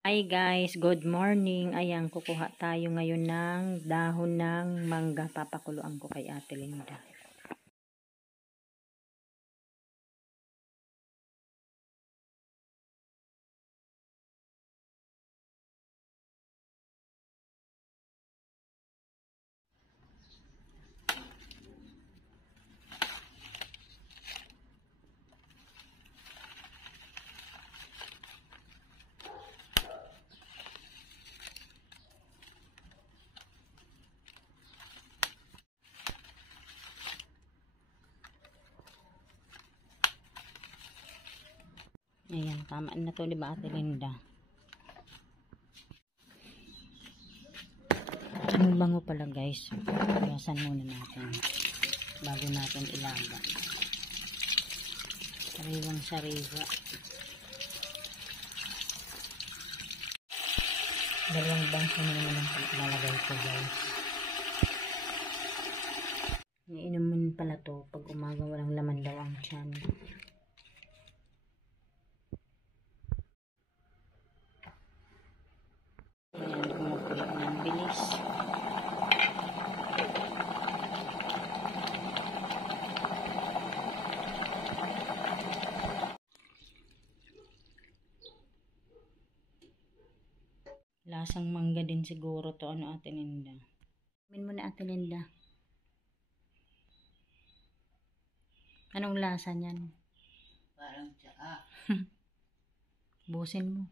Hi guys, good morning. Ayan, kukuha tayo ngayon ng dahon ng mangga. Papakuluan ko kay Ate Linda. Ayan, tama na to, diba Ate Linda? Ang bango pala guys. Iwasan muna natin bago natin ilaga. Sariwang sariwa. Dalawang bangso na naman ang ilalagay ko guys. Iinumin pala to pag umaga, walang laman daw ang tiyan. Ayan, kumukulo ng bilis. Lasang mangga din siguro to, ano Ate Linda? Min mo na Ate Linda. Anong lasa niyan? Parang tsaa. Busin mo.